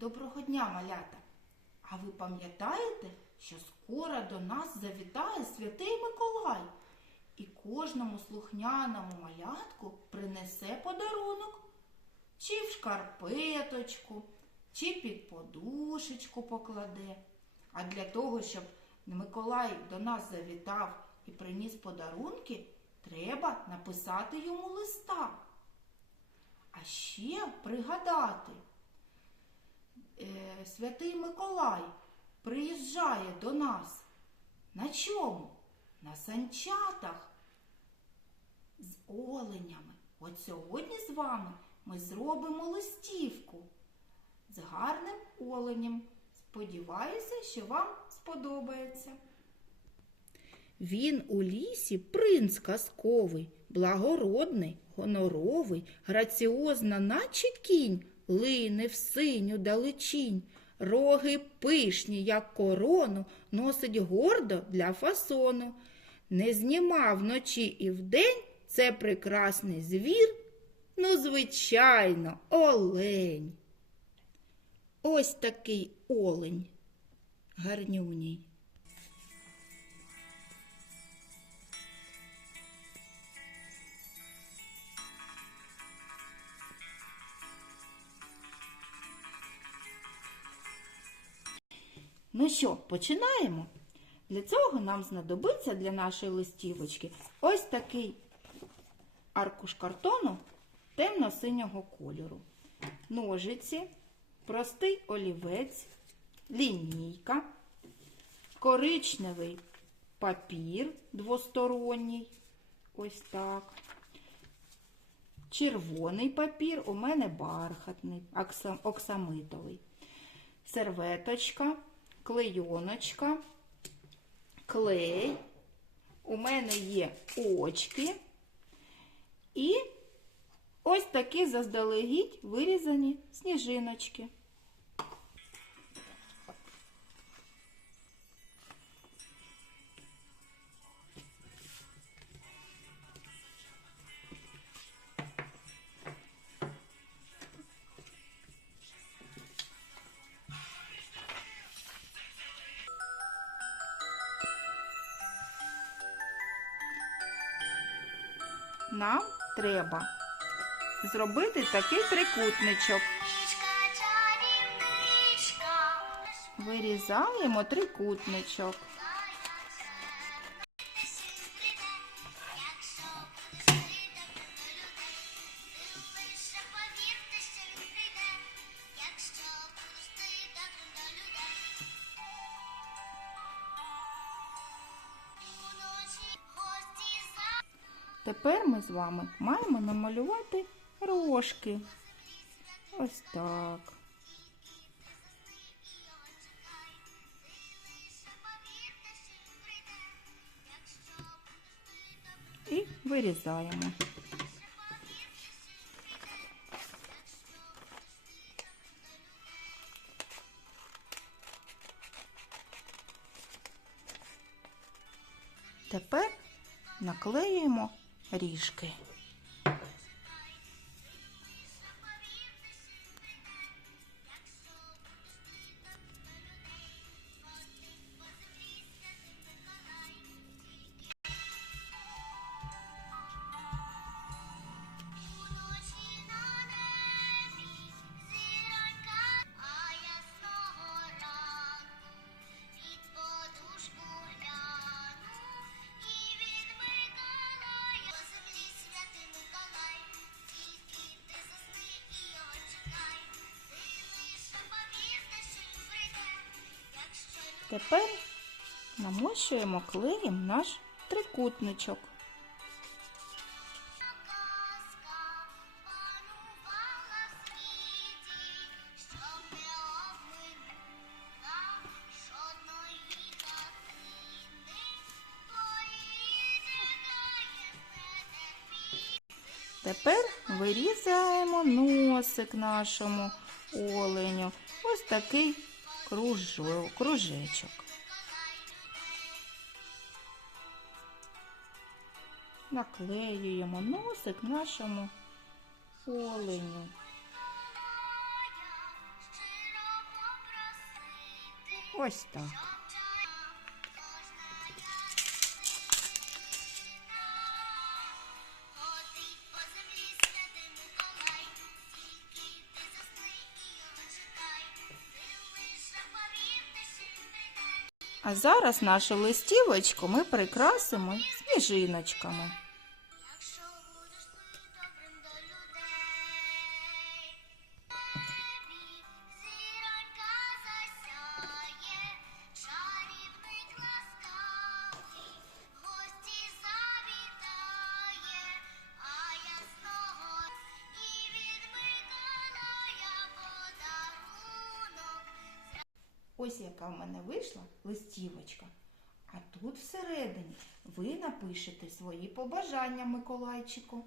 Доброго дня, малята! А ви пам'ятаєте, що скоро до нас завітає святий Миколай і кожному слухняному малятку принесе подарунок чи в шкарпеточку, чи під подушечку покладе. А для того, щоб Миколай до нас завітав і приніс подарунки, треба написати йому листа. А ще пригадати, святий Миколай приїжджає до нас. На чому? На санчатах з оленями. От сьогодні з вами ми зробимо листівку з гарним оленем. Сподіваюся, що вам сподобається. Він у лісі принц казковий, благородний, гоноровий, граціозна, наче кінь, лине в синю далечінь. Роги пишні, як корону, носить гордо для фасону. Не зніма вночі і вдень це прекрасний звір, ну, звичайно, олень. Ось такий олень гарнюній. Ну що, починаємо? Для цього нам знадобиться для нашої листівочки ось такий аркуш картону темно-синього кольору, ножиці, простий олівець, лінійка, коричневий папір двосторонній, ось так. Червоний папір, у мене бархатний, оксамитовий. Серветочка, клейоночка, клей. У мене є очки. І ось такі заздалегідь вирізані сніжиночки. Нам треба зробити такий трикутничок. Вирізаємо трикутничок. Тепер ми з вами маємо намалювати рожки. Ось так. І вирізаємо. Тепер наклеюємо ріжки. Тепер намощуємо клеєм наш трикутничок. Тепер вирізаємо носик нашому оленю. Ось такий кружу, кружечок. Наклеюємо носик нашому оленю. Ось так. А зараз нашу листівочку ми прикрасимо сніжиночками. Ось яка в мене вийшла листівочка. А тут всередині ви напишете свої побажання Миколайчику.